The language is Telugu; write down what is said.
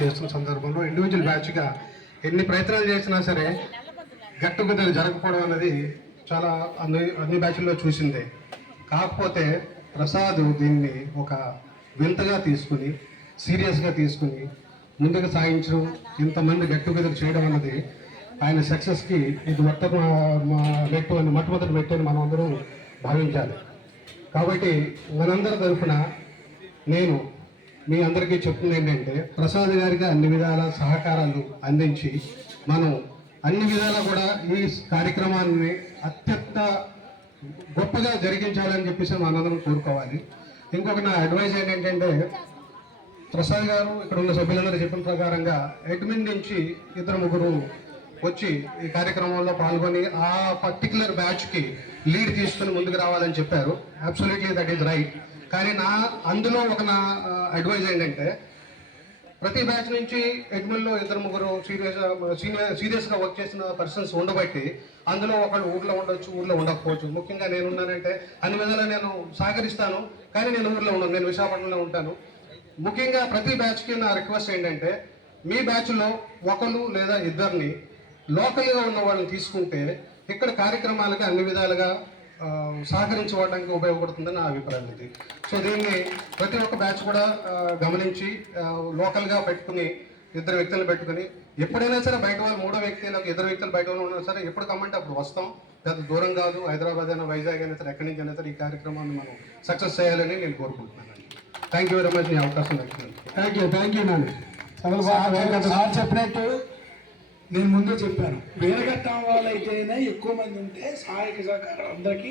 చేస్తున్న సందర్భంలో ఇండివిజువల్ బ్యాచ్గా ఎన్ని ప్రయత్నాలు చేసినా సరే గట్టుగుద్దలు జరగకపోవడం అనేది చాలా అన్ని బ్యాచ్ల్లో చూసిందే. కాకపోతే ప్రసాద్ దీన్ని ఒక వింతగా తీసుకుని సీరియస్గా తీసుకుని ముందుకు సాగించడం, ఇంతమంది గట్టుగుద్దలు చేయడం అన్నది ఆయన సక్సెస్కి ఇది మొట్టమొదటి మెట్టు అని మనం అందరూ భావించాలి. కాబట్టి మనందరి తరఫున నేను మీ అందరికీ చెప్తుంది ఏంటంటే, ప్రసాద్ గారికి అన్ని విధాల సహకారాలు అందించి మనం అన్ని విధాలా కూడా ఈ కార్యక్రమాన్ని అత్యంత గొప్పగా జరిగించాలని చెప్పేసి మనందరం కోరుకోవాలి. ఇంకొక నా అడ్వైజ్ ఏంటంటే, ప్రసాద్ గారు ఇక్కడ ఉన్న సభ్యులందరూ చెప్పిన ప్రకారంగా అడ్మిన్ నుంచి 2-3 వచ్చి ఈ కార్యక్రమంలో పాల్గొని ఆ పర్టికులర్ బ్యాచ్కి లీడ్ తీసుకుని ముందుకు రావాలని చెప్పారు. Absolutely that is right. కానీ అందులో నా అడ్వైజ్ ఏంటంటే, ప్రతి బ్యాచ్ నుంచి అడ్మిన్లో 2-3 సీరియస్గా వర్క్ చేసిన పర్సన్స్ ఉండబట్టి అందులో ఒకళ్ళు ఊర్లో ఉండొచ్చు, ఊర్లో ఉండకపోవచ్చు. ముఖ్యంగా నేనున్నానంటే అన్ని విధాలా నేను సహకరిస్తాను, కానీ నేను ఊర్లో ఉండను, నేను విశాఖపట్నంలో ఉంటాను. ముఖ్యంగా ప్రతి బ్యాచ్కి నా రిక్వెస్ట్ ఏంటంటే, మీ బ్యాచ్లో ఒకరు లేదా ఇద్దరిని లోకల్గా ఉన్న వాళ్ళని తీసుకుంటే ఇక్కడ కార్యక్రమాలకి అన్ని విధాలుగా సహకరించుకోవడానికి ఉపయోగపడుతుందని నా అభిప్రాయం ఇది. సో దీన్ని ప్రతి ఒక్క బ్యాచ్ కూడా గమనించి లోకల్గా పెట్టుకుని 2 వ్యక్తులు పెట్టుకుని ఎప్పుడైనా సరే బయట వాళ్ళు 3వ వ్యక్తి 2 వ్యక్తులు బయట వాళ్ళు ఉన్నా సరే ఎప్పుడు కమ్మంటే అప్పుడు వస్తాం. పెద్ద దూరం కాదు, హైదరాబాద్ అయినా వైజాగ్ అయినా సరే ఎక్కడి నుంచి అయినా సరే ఈ కార్యక్రమాన్ని మనం సక్సెస్ చేయాలని నేను కోరుకుంటున్నాను. థ్యాంక్ యూ వెరీ మచ్ ఈ అవకాశం వచ్చింది. థ్యాంక్ యూ నాన్న. సార్ చెప్పినట్టు నేను ముందు చెప్పాను, వేరగట్టం వాళ్ళైతేనే ఎక్కువ మంది ఉంటే సహాయక సహకారం అందరికీ